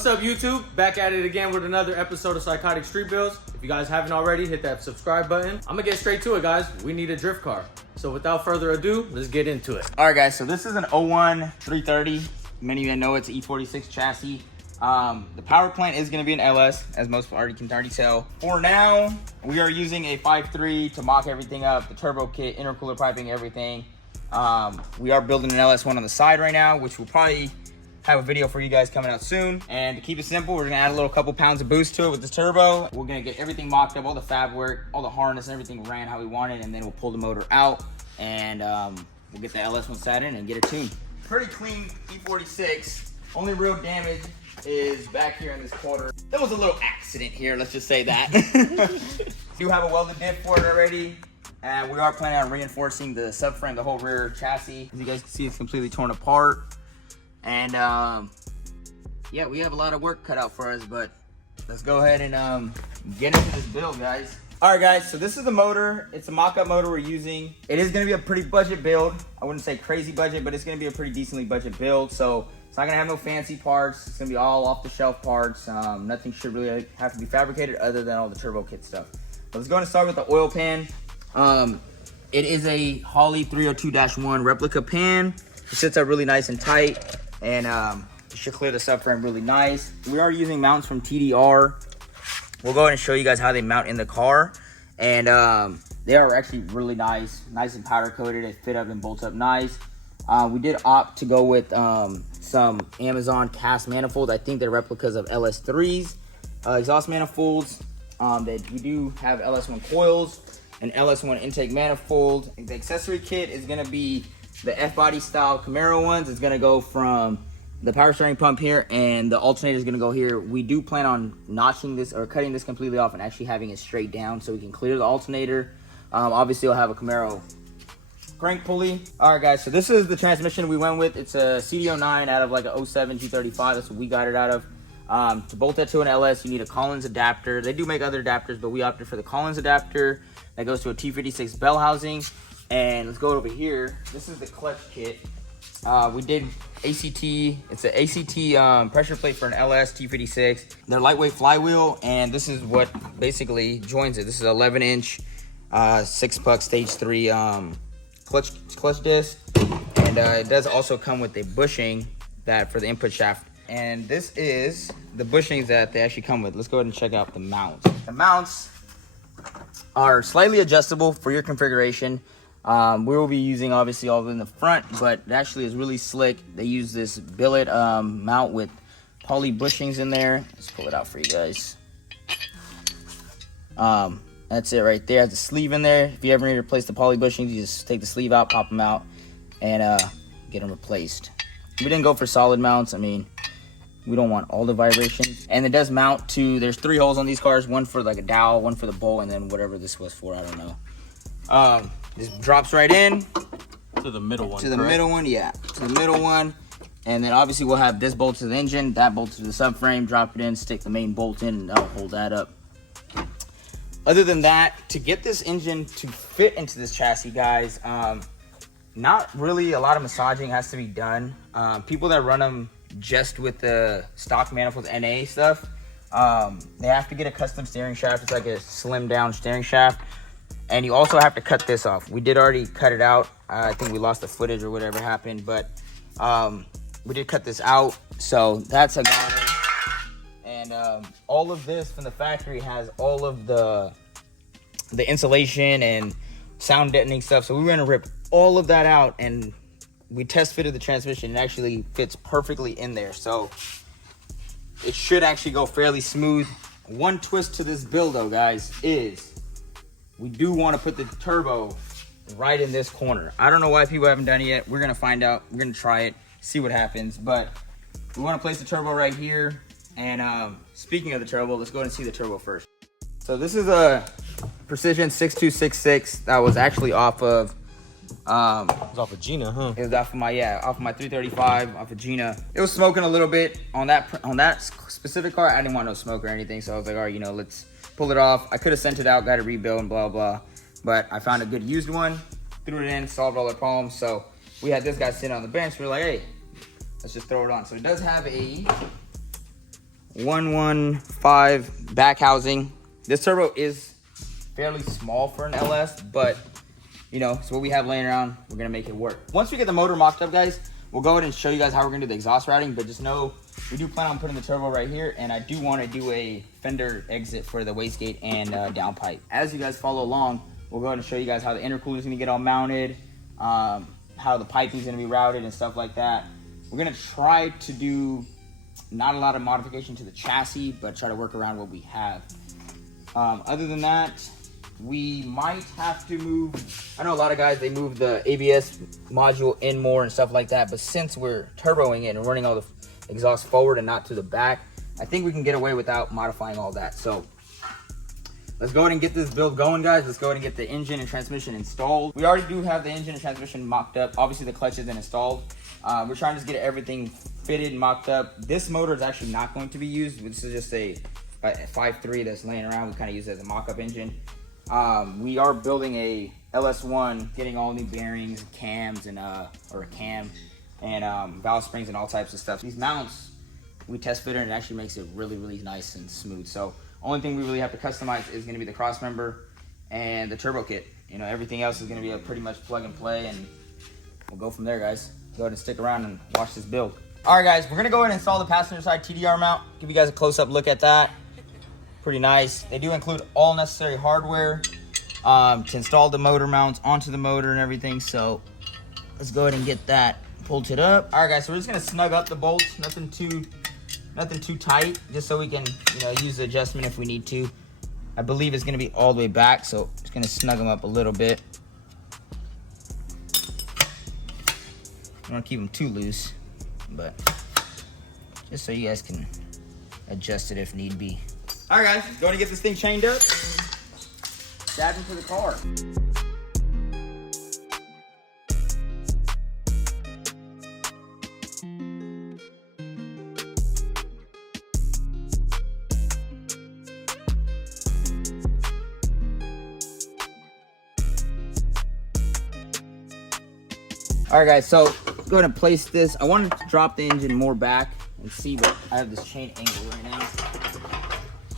What's up, YouTube? Back at it again with another episode of Psychotic Street Builds. If you guys haven't already, hit that subscribe button. I'm gonna get straight to it, guys. We need a drift car. So without further ado, let's get into it. All right, guys, so this is an 01 330. Many of you know it's an E46 chassis. The power plant is gonna be an LS, as most already can tell. For now, we are using a 5.3 to mock everything up, the turbo kit, intercooler piping, everything. We are building an LS1 on the side right now, which will probably have a video for you guys coming out soon. And to keep it simple, we're gonna add a little couple pounds of boost to it with this turbo. We're gonna get everything mocked up, all the fab work, all the harness and everything ran how we want it, and then we'll pull the motor out and we'll get the LS1 sat in and get it tuned. Pretty clean E46. Only real damage is back here in this quarter. There was a little accident here, let's just say that. Do have a welded diff for it already. And we are planning on reinforcing the subframe, the whole rear chassis. As you guys can see, it's completely torn apart. And yeah, we have a lot of work cut out for us, but let's go ahead and get into this build, guys. All right, guys, so this is the motor. It's a mock-up motor we're using. It is gonna be a pretty budget build. I wouldn't say crazy budget, but it's gonna be a pretty decently budget build. So it's not gonna have no fancy parts. It's gonna be all off-the-shelf parts. Nothing should really have to be fabricated other than all the turbo kit stuff. But let's go and start with the oil pan. It is a Holley 302-1 replica pan. It sits up really nice and tight, and it should clear the subframe really nice. We are using mounts from TDR. We'll go ahead and show you guys how they mount in the car, and they are actually really nice and powder coated. They fit up and bolt up nice. We did opt to go with some Amazon cast manifolds. I think they're replicas of LS3s exhaust manifolds. We do have LS1 coils, an LS1 intake manifold. The accessory kit is gonna be the F-body style Camaro ones. It's gonna go from the power steering pump here, and the alternator is gonna go here. We do plan on notching this or cutting this completely off and actually having it straight down so we can clear the alternator. Obviously, I'll have a Camaro crank pulley. All right, guys, so this is the transmission we went with. It's a CD09 out of like a 07 G35. That's what we got it out of. To bolt that to an LS, you need a Collins adapter. They do make other adapters, but we opted for the Collins adapter. That goes to a T56 bell housing. And let's go over here. This is the clutch kit. We did ACT. It's an ACT pressure plate for an LS T56. They're lightweight flywheel, and this is what basically joins it. This is 11-inch 6-puck stage 3 clutch disc, and it does also come with a bushing that for the input shaft. And this is the bushings that they actually come with. Let's go ahead and check out the mounts. The mounts are slightly adjustable for your configuration. We will be using obviously all in the front, but it actually is really slick. They use this billet mount with poly bushings in there. Let's pull it out for you guys. That's it right there. Has the sleeve in there. If you ever need to replace the poly bushings, you just take the sleeve out, pop them out, and get them replaced. We didn't go for solid mounts. I mean, we don't want all the vibrations. And it does mount to, there's 3 holes on these cars, one for like a dowel, one for the bowl, and then whatever this was for, I don't know. This drops right in. To the middle one, To the middle one, yeah. To the middle one. And then obviously we'll have this bolt to the engine, that bolt to the subframe, drop it in, stick the main bolt in, and that'll hold that up. Other than that, to get this engine to fit into this chassis, guys, not really a lot of massaging has to be done. People that run them just with the stock manifolds NA stuff, they have to get a custom steering shaft. It's like a slim down steering shaft. And you also have to cut this off. We did already cut it out. I think we lost the footage or whatever happened, but we did cut this out. So that's a goner. And all of this from the factory has all of the insulation and sound deadening stuff. So we were gonna rip all of that out, and we test fitted the transmission. It actually fits perfectly in there. So it should actually go fairly smooth. One twist to this build though, guys, is we do want to put the turbo right in this corner. I don't know why people haven't done it yet. We're gonna find out. We're gonna try it, see what happens. But we want to place the turbo right here. And speaking of the turbo, let's go ahead and see the turbo first. So this is a Precision 6266 that was actually off of It was off of Gina, huh? It was off of my 335, off of Gina. It was smoking a little bit on that specific car. I didn't want no smoke or anything, so I was like, all right, let's pull it off. I could have sent it out, got it rebuilt and blah blah, but I found a good used one, threw it in, solved all our problems. So we had this guy sitting on the bench. We were like, hey, let's just throw it on. So it does have a 115 back housing. This turbo is fairly small for an LS, but you know, it's what we have laying around. We're gonna make it work. Once we get the motor mocked up, guys, we'll go ahead and show you guys how we're gonna do the exhaust routing, but just know we do plan on putting the turbo right here, and I do want to do a fender exit for the wastegate and downpipe. As you guys follow along, we'll go ahead and show you guys how the intercooler is gonna get all mounted, how the piping is gonna be routed and stuff like that. We're gonna try to do not a lot of modification to the chassis, but try to work around what we have. Other than that, we might have to move, I know a lot of guys, they move the ABS module in more and stuff like that, but since we're turboing it and running all the exhaust forward and not to the back, I think we can get away without modifying all that. So let's go ahead and get this build going, guys. Let's go ahead and get the engine and transmission installed. We already do have the engine and transmission mocked up. Obviously the clutch isn't installed. We're trying to just get everything fitted and mocked up. This motor is actually not going to be used. This is just a 5.3 that's laying around. We kind of use it as a mock-up engine. We are building a LS1, getting all new bearings, cams, and or a cam, and valve springs and all types of stuff. These mounts, we test fitted, and it actually makes it really, really nice and smooth. So only thing we really have to customize is going to be the cross member and the turbo kit. You know, everything else is going to be a pretty much plug and play, and we'll go from there, guys. Go ahead and stick around and watch this build. All right, guys, we're going to go ahead and install the passenger side TDR mount. Give you guys a close-up look at that. Pretty nice. They do include all necessary hardware to install the motor mounts onto the motor and everything. So let's go ahead and get that bolted up. All right, guys, so we're just gonna snug up the bolts. Nothing too tight, just so we can, you know, use the adjustment if we need to. I believe it's gonna be all the way back, so just gonna snug them up a little bit. I don't want to keep them too loose, but just so you guys can adjust it if need be. All right, guys, go ahead and get this thing chained up. Dab into the car. All right, guys, so go ahead and place this. I wanted to drop the engine more back and see, but I have this chain angle right now.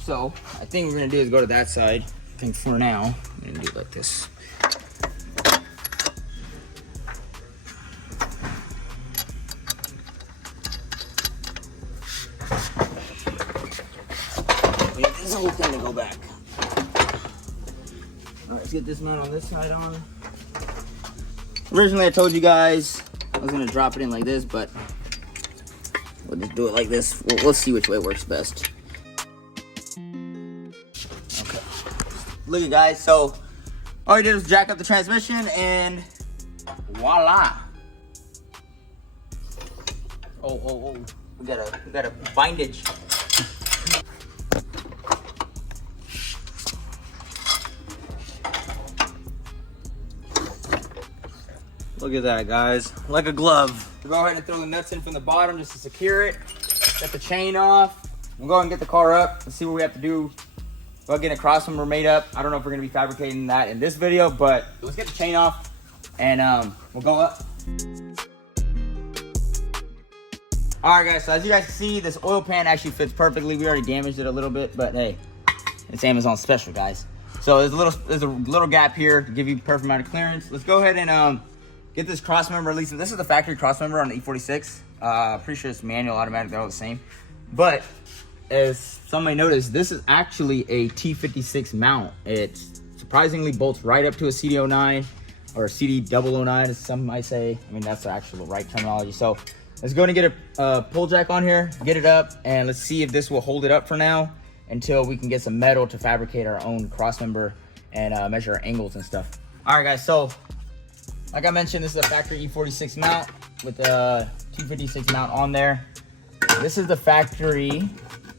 So I think what we're gonna do is go to that side. I think for now, I'm gonna do it like this. We have this whole thing to go back. All right, let's get this mount on this side on. Originally, I told you guys I was gonna drop it in like this, but we'll just do it like this. We'll see which way works best. Okay. Look at, guys, so all we did was jack up the transmission and voila. Oh, we got a bindage. Look at that, guys, like a glove. We'll go ahead and throw the nuts in from the bottom just to secure it. Get the chain off. We'll go ahead and get the car up. Let's see what we have to do. We'll get a cross member made up. I don't know if we're gonna be fabricating that in this video, but let's get the chain off and we'll go up. All right, guys, so as you guys can see, this oil pan actually fits perfectly. We already damaged it a little bit, but hey, it's Amazon special, guys. So there's a little gap here to give you perfect amount of clearance. Let's go ahead and get this cross member released. This is the factory cross member on the E46. Pretty sure it's manual, automatic, they're all the same. But as some may notice, this is actually a T56 mount. It surprisingly bolts right up to a CD09 or a CD009, as some might say. I mean, that's the actual right terminology. So let's go and get a pull jack on here, get it up, and let's see if this will hold it up for now until we can get some metal to fabricate our own cross member and measure our angles and stuff. All right, guys, so like I mentioned, this is a factory E46 mount with a T56 mount on there. This is the factory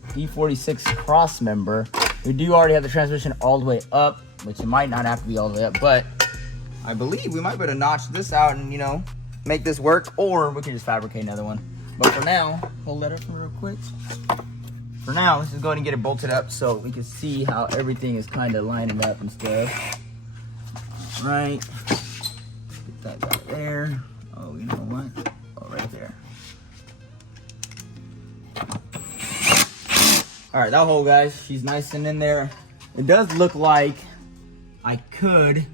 E46 cross member. We do already have the transmission all the way up, which it might not have to be all the way up, but I believe we might be able to notch this out and, you know, make this work, or we can just fabricate another one. But for now, hold that up real quick. For now, let's just go ahead and get it bolted up so we can see how everything is kind of lining up and stuff. Right. Get that guy there. Oh, you know what? Oh, right there. All right, that hole, guys, she's nice and in there. It does look like I could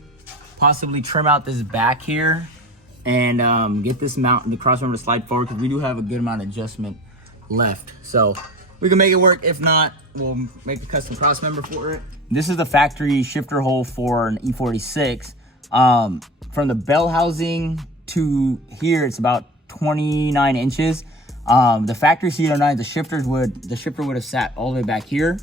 possibly trim out this back here and get this mount, the cross member to slide forward, because we do have a good amount of adjustment left. So we can make it work. If not, we'll make a custom cross member for it. This is the factory shifter hole for an E46. From the bell housing to here, it's about 29 inches. The factory C09, the shifter would have sat all the way back here.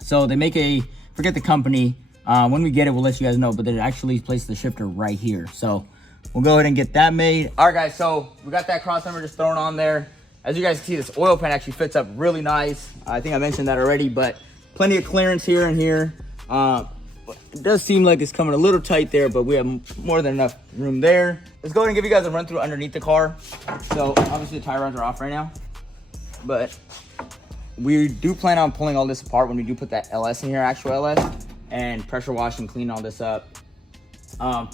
So they make a, forget the company. When we get it, we'll let you guys know, but they actually placed the shifter right here. So we'll go ahead and get that made. All right, guys, so we got that cross member just thrown on there. As you guys can see, this oil pan actually fits up really nice. I think I mentioned that already, but plenty of clearance here and here. It does seem like it's coming a little tight there, but we have more than enough room there. Let's go ahead and give you guys a run through underneath the car. So obviously the tie rods are off right now, but we do plan on pulling all this apart when we do put that LS in here, actual LS, and pressure wash and clean all this up.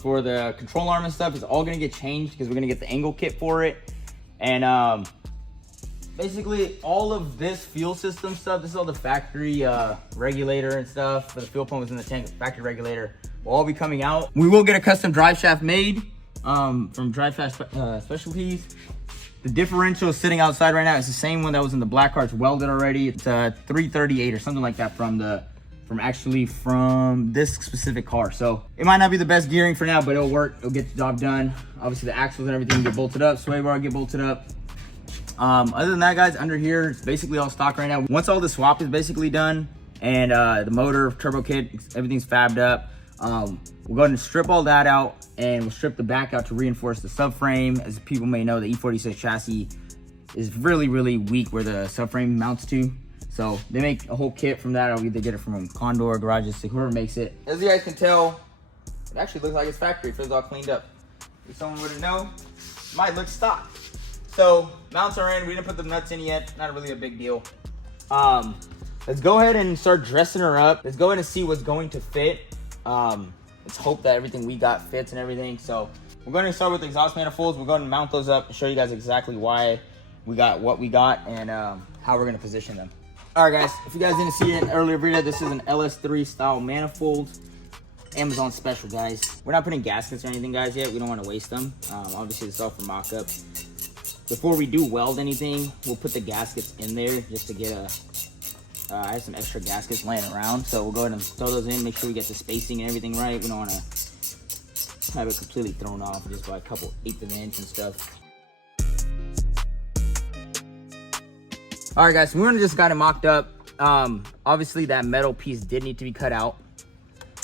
For the control arm and stuff, it's all gonna get changed because we're gonna get the angle kit for it. And basically all of this fuel system stuff, this is all the factory regulator and stuff. For the fuel pump was in the tank, factory regulator will all be coming out. We will get a custom drive shaft made from Drive Shaft Specialties. The differential is sitting outside right now. It's the same one that was in the black car. It's welded already. It's a 338 or something like that from this specific car. So it might not be the best gearing for now, but it'll work. It'll get the job done. Obviously the axles and everything get bolted up. Sway bar get bolted up. Other than that, guys, under here, it's basically all stock right now. Once all the swap is basically done and the motor, turbo kit, everything's fabbed up, we'll go ahead and strip all that out, and we'll strip the back out to reinforce the subframe. As people may know, the E46 chassis is really, really weak where the subframe mounts to. So they make a whole kit from that. I'll either get it from Condor, Garages, whoever makes it. As you guys can tell, it actually looks like it's factory. It feels all cleaned up. If someone wouldn't know, it might look stock. So mounts are in. We didn't put the nuts in yet. Not really a big deal. Let's go ahead and start dressing her up. Let's go ahead and see what's going to fit. Let's hope that everything we got fits and everything. So we're going to start with the exhaust manifolds. We're going to mount those up and show you guys exactly why we got what we got and how we're going to position them. All right, guys, if you guys didn't see it in an earlier video, this is an LS3 style manifold. Amazon special, guys. We're not putting gaskets or anything, guys, yet. We don't want to waste them. Obviously, this is all for mock-up. Before we do weld anything, we'll put the gaskets in there just to get I have some extra gaskets laying around, so we'll go ahead and throw those in, make sure we get the spacing and everything right. We don't want to have it completely thrown off just by a couple 1/8 of an inch and stuff. All right, guys, so we just got it mocked up. Obviously, that metal piece did need to be cut out.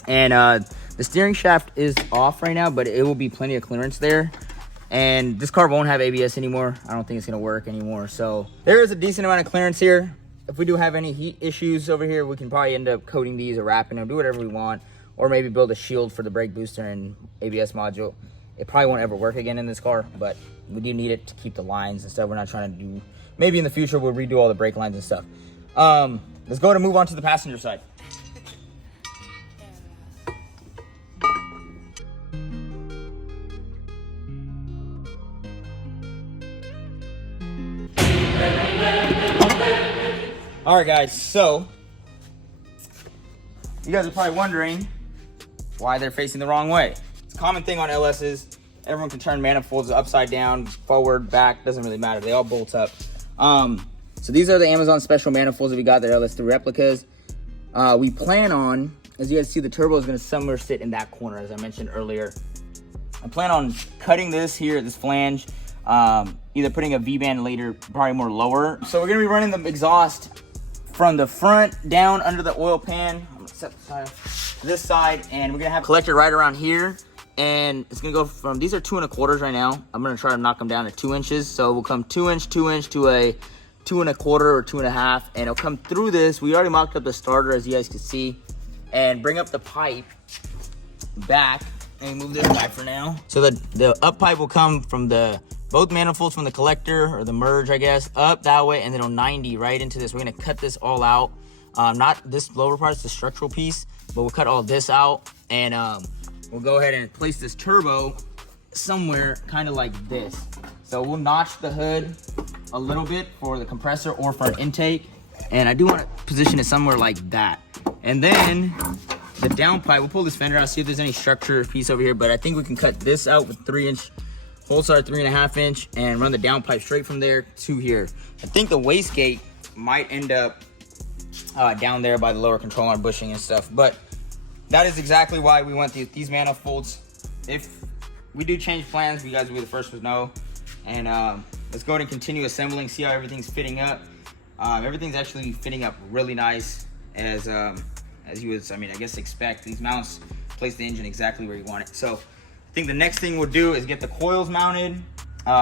And the steering shaft is off right now, but it will be plenty of clearance there. And this car won't have ABS anymore. I don't think it's going to work anymore. So there is a decent amount of clearance here. If we do have any heat issues over here, we can probably end up coating these or wrapping them, do whatever we want. Or maybe build a shield for the brake booster and ABS module. It probably won't ever work again in this car, but we do need it to keep the lines and stuff. We're not trying to do, maybe in the future we'll redo all the brake lines and stuff. Let's go ahead and move on to the passenger side. All right, guys, so you guys are probably wondering why they're facing the wrong way. It's a common thing on LS's. Everyone can turn manifolds upside down, forward, back, doesn't really matter. They all bolt up. So these are the Amazon special manifolds that we got. They're LS3 replicas. We plan on, as you guys see, the turbo is going to somewhere sit in that corner, as I mentioned earlier. I plan on cutting this here, this flange, either putting a V-band later, probably more lower. So we're going to be running the exhaust from the front down under the oil pan. I'm going to set the side to this side, and we're going to have a collector right around here. And it's going to go from, these are 2 1/4 right now. I'm going to try to knock them down to 2 inches. So we'll come 2 inch, 2 inch to a 2 1/4 or 2 1/2. And it'll come through this. We already mocked up the starter, as you guys can see. And bring up the pipe back. And move this back for now. So the up pipe will come from both manifolds from the collector, or the merge, I guess, up that way, and then it'll 90 right into this. We're gonna cut this all out. Not this lower part, it's the structural piece, but we'll cut all this out, and we'll go ahead and place this turbo somewhere kind of like this. So we'll notch the hood a little bit for the compressor or for an intake. And I do want to position it somewhere like that. And then the downpipe, we'll pull this fender out, see if there's any structure piece over here, but I think we can cut this out with 3-inch hole star, 3.5 inch, and run the downpipe straight from there to here. I think the wastegate might end up down there by the lower control arm bushing and stuff, but that is exactly why we want these manifolds. If we do change plans, you guys will be the first to know. And let's go ahead and continue assembling, see how everything's fitting up. Everything's actually fitting up really nice, as you would, I guess, expect. These mounts place the engine exactly where you want it. So I think the next thing we'll do is get the coils mounted.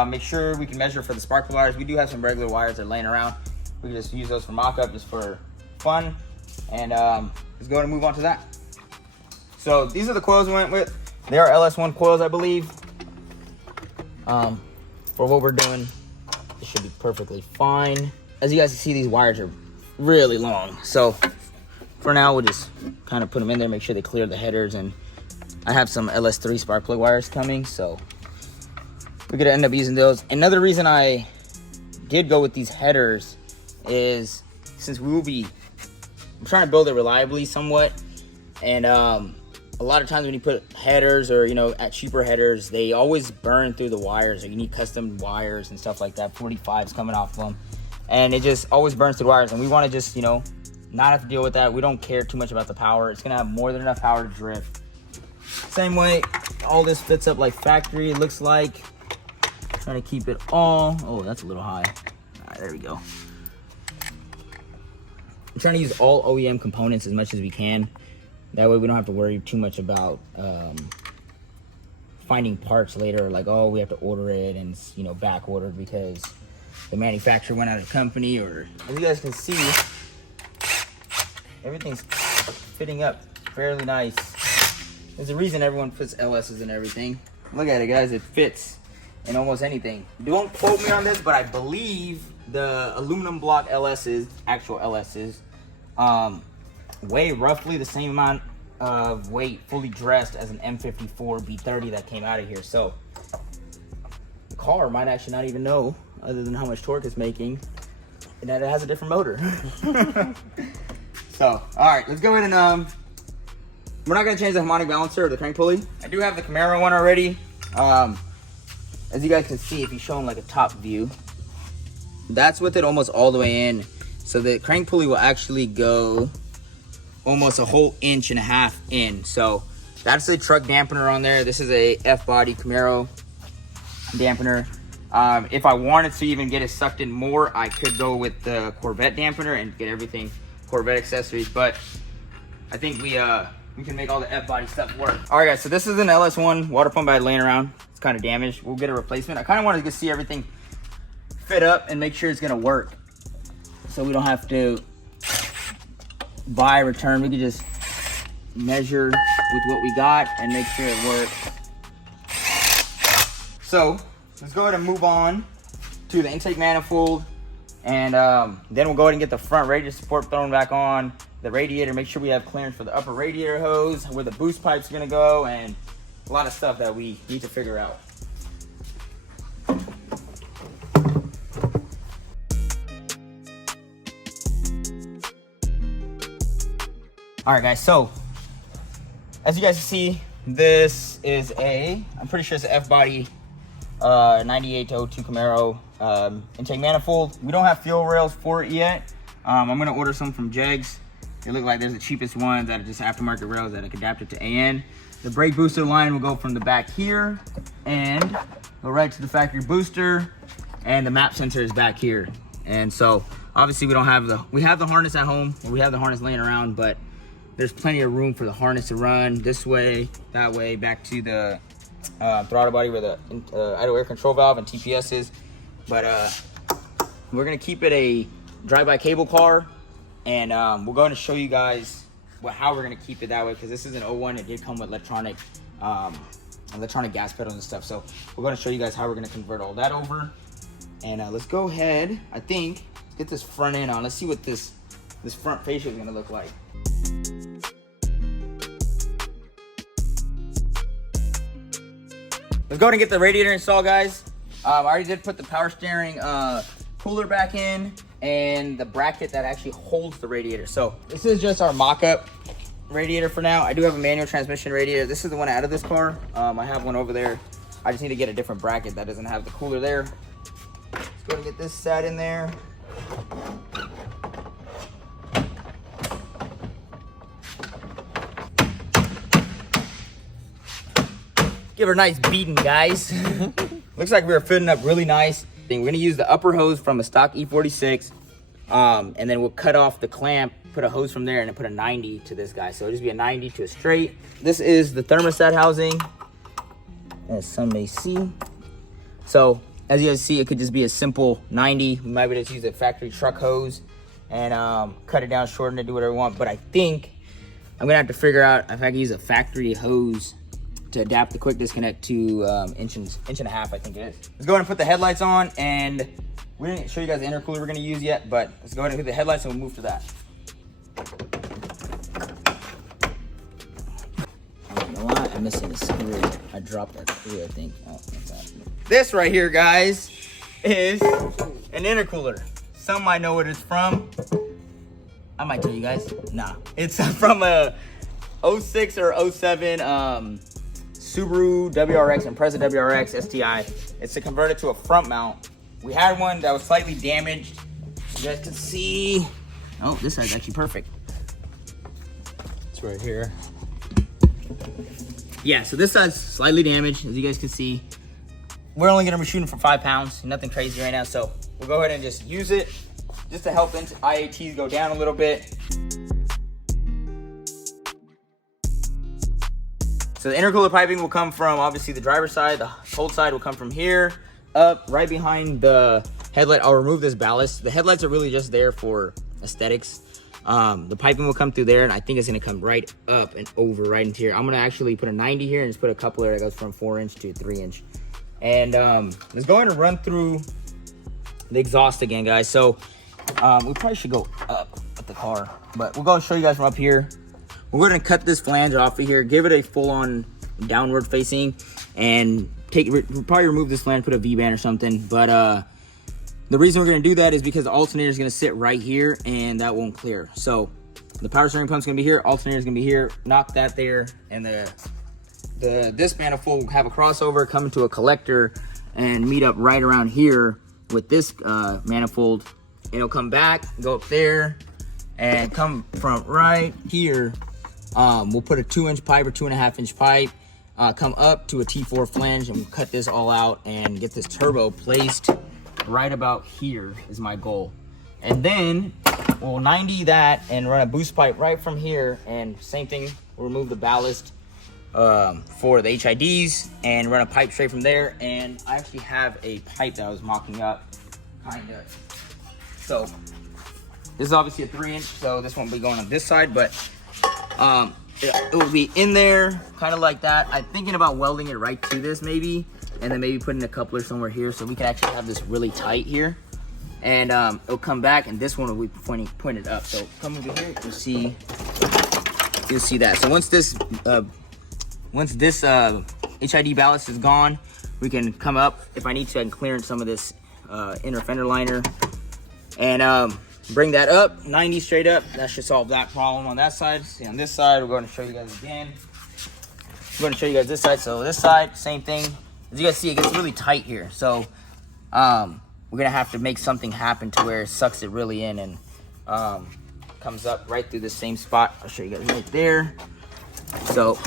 Make sure we can measure for the spark plug wires. We do have some regular wires that are laying around. We can just use those for mock-up, just for fun. And let's go ahead and move on to that. So these are the coils we went with. They are LS1 coils, I believe. For what we're doing, it should be perfectly fine. As you guys can see, these wires are really long. So for now, we'll just kind of put them in there, make sure they clear the headers. And I have some LS3 spark plug wires coming, so we're gonna end up using those. Another reason I did go with these headers is since I'm trying to build it reliably somewhat, and a lot of times when you put headers or, at cheaper headers, they always burn through the wires, or you need custom wires and stuff like that, 45s coming off them, and it just always burns through the wires. And we want to just, not have to deal with that. We don't care too much about the power. It's gonna have more than enough power to drift. Same way, all this fits up like factory, it looks like. Trying to keep it all, oh, that's a little high. All right, there we go. I'm trying to use all OEM components as much as we can. That way we don't have to worry too much about finding parts later, like, oh, we have to order it and it's, back ordered because the manufacturer went out of company. Or, as you guys can see, everything's fitting up fairly nice. There's a reason everyone puts LS's in everything. Look at it, guys, it fits in almost anything. Don't quote me on this, but I believe the aluminum block LS's, actual LS's, weigh roughly the same amount of weight fully dressed as an M54 B30 that came out of here. So the car might actually not even know, other than how much torque it's making, that it has a different motor. So, all right, let's go ahead and we're not gonna change the harmonic balancer or the crank pulley. I do have the Camaro one already. As you guys can see, if you show them like a top view, that's with it almost all the way in. So the crank pulley will actually go almost a whole 1.5 inches in. So that's the truck dampener on there. This is a F-body Camaro dampener. If I wanted to even get it sucked in more, I could go with the Corvette dampener and get everything Corvette accessories. But I think we can make all the F-body stuff work. All right, guys, so this is an LS1 water pump I had laying around. It's kind of damaged. We'll get a replacement. I kind of wanted to see everything fit up and make sure it's gonna work, so we don't have to buy, return. We can just measure with what we got and make sure it works. So let's go ahead and move on to the intake manifold, and then we'll go ahead and get the front radiator support thrown back on, the radiator, make sure we have clearance for the upper radiator hose, where the boost pipe's gonna go, and a lot of stuff that we need to figure out. All right, guys, so as you guys can see, this is I'm pretty sure it's an F-body 98-02 Camaro intake manifold. We don't have fuel rails for it yet. I'm gonna order some from Jegs. They look like there's the cheapest ones that are just aftermarket rails that I can adapt it to AN. The brake booster line will go from the back here and go right to the factory booster, and the map sensor is back here. And so obviously we have the harness at home, or we have the harness laying around, but there's plenty of room for the harness to run this way, that way, back to the throttle body where the idle air control valve and TPS is. But we're gonna keep it a drive-by cable car, and we're going to show you guys how we're gonna keep it that way, because this is an 01. It did come with electronic gas pedals and stuff. So we're gonna show you guys how we're gonna convert all that over. And let's go ahead, I think, get this front end on. Let's see what this front fascia is gonna look like. Let's go ahead and get the radiator installed, guys. I already did put the power steering cooler back in, and the bracket that actually holds the radiator. So this is just our mock-up radiator for now. I do have a manual transmission radiator. This is the one out of this car. I have one over there. I just need to get a different bracket that doesn't have the cooler there. Let's go and get this set in there. Give her a nice beating, guys. Looks like we are fitting up really nice. We're gonna use the upper hose from a stock E46, and then we'll cut off the clamp, put a hose from there, and then put a 90 to this guy. So it'll just be a 90 to a straight. This is the thermostat housing, as some may see. So as you guys see, it could just be a simple 90. We might be able to use a factory truck hose and cut it down, shorten it, do whatever we want. But I think I'm gonna have to figure out if I can use a factory hose to adapt the quick disconnect to inch and a half, I think it is. Let's go ahead and put the headlights on, and we didn't show you guys the intercooler we're gonna use yet, but let's go ahead and hit the headlights and we'll move to that. I don't know why I'm missing a screw. I dropped that screw, I think. Oh, that's that. This right here, guys, is an intercooler. Some might know what it's from. I might tell you guys. Nah, it's from a 06 or 07 Subaru WRX, Impreza WRX STI. It's to convert it to a front mount. We had one that was slightly damaged. You guys can see. Oh, this side's actually perfect. It's right here. Yeah, so this side's slightly damaged, as you guys can see. We're only gonna be shooting for 5 pounds, nothing crazy right now. So we'll go ahead and just use it just to help IATs go down a little bit. So the intercooler piping will come from obviously the driver's side. The cold side will come from here up right behind the headlight. I'll remove this ballast. The headlights are really just there for aesthetics. The piping will come through there, and I think it's gonna come right up and over right into here. I'm gonna actually put a 90 here and just put a coupler that goes from 4-inch to 3-inch. And let's go ahead and run through the exhaust again, guys. So we probably should go up with the car, but we'll go and show you guys from up here. We're gonna cut this flange off of here, give it a full-on downward facing, and probably remove this flange, put a V-band or something. But the reason we're gonna do that is because the alternator is gonna sit right here, and that won't clear. So the power steering pump's gonna be here, alternator is gonna be here. Knock that there, and this manifold will have a crossover, come into a collector, and meet up right around here with this manifold. It'll come back, go up there, and come from right here. We'll put a 2-inch pipe or 2.5-inch pipe, come up to a T4 flange, and we'll cut this all out and get this turbo placed right about here is my goal. And then we'll 90 that and run a boost pipe right from here, and same thing, we'll remove the ballast for the HIDs and run a pipe straight from there. And I actually have a pipe that I was mocking up, kinda. So this is obviously a 3-inch, so this won't be going on this side, but it will be in there, kind of like that. I'm thinking about welding it right to this maybe, and then maybe putting a coupler somewhere here so we can actually have this really tight here. And it'll come back, and this one will be pointed up. So come over here, you'll see that. So once this HID ballast is gone, we can come up. If I need to, I can clearance some of this inner fender liner, and bring that up 90 straight up. That should solve that problem on that side. See, on this side, we're going to show you guys again. I'm going to show you guys this side. So this side, same thing. As you guys see, it gets really tight here. So we're gonna have to make something happen to where it sucks it really in and comes up right through the same spot. I'll show you guys right there. So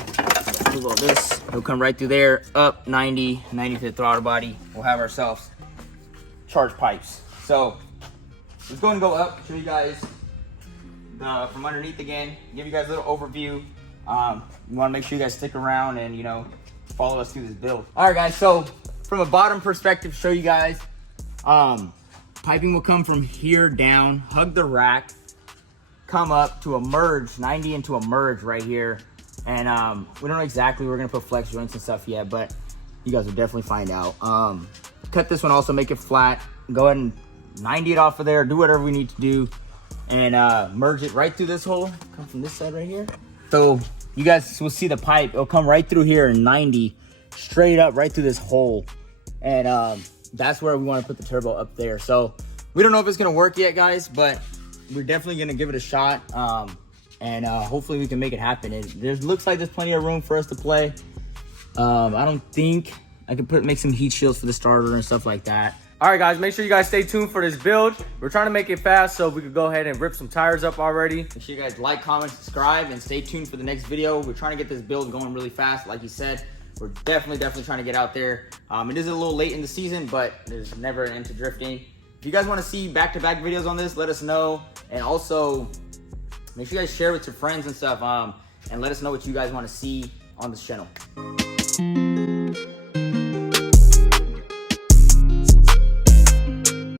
move all this, it'll come right through there, up 90 to the throttle body. We'll have ourselves charged pipes. So let's go and go up, show you guys from underneath again, give you guys a little overview. You wanna make sure you guys stick around and, you know, follow us through this build. All right, guys, so from a bottom perspective, show you guys, piping will come from here down, hug the rack, come up to a merge, 90 into a merge right here. And we don't know exactly where we're gonna put flex joints and stuff yet, but you guys will definitely find out. Cut this one also, make it flat, go ahead and 90 it off of there, do whatever we need to do, and merge it right through this hole, come from this side right here. So you guys will see the pipe, it'll come right through here and 90 straight up right through this hole. And that's where we want to put the turbo, up there. So We don't know if it's gonna work yet, guys, but we're definitely gonna give it a shot. And hopefully we can make it happen. It looks like there's plenty of room for us to play. I don't think I could make some heat shields for the starter and stuff like that. All right, guys, make sure you guys stay tuned for this build. We're trying to make it fast so we could go ahead and rip some tires up already. Make sure you guys like, comment, subscribe, and stay tuned for the next video. We're trying to get this build going really fast. Like you said, we're definitely trying to get out there. It is a little late in the season, but there's never an end to drifting. If you guys want to see back-to-back videos on this, let us know. And also, make sure you guys share with your friends and stuff, and let us know what you guys want to see on this channel.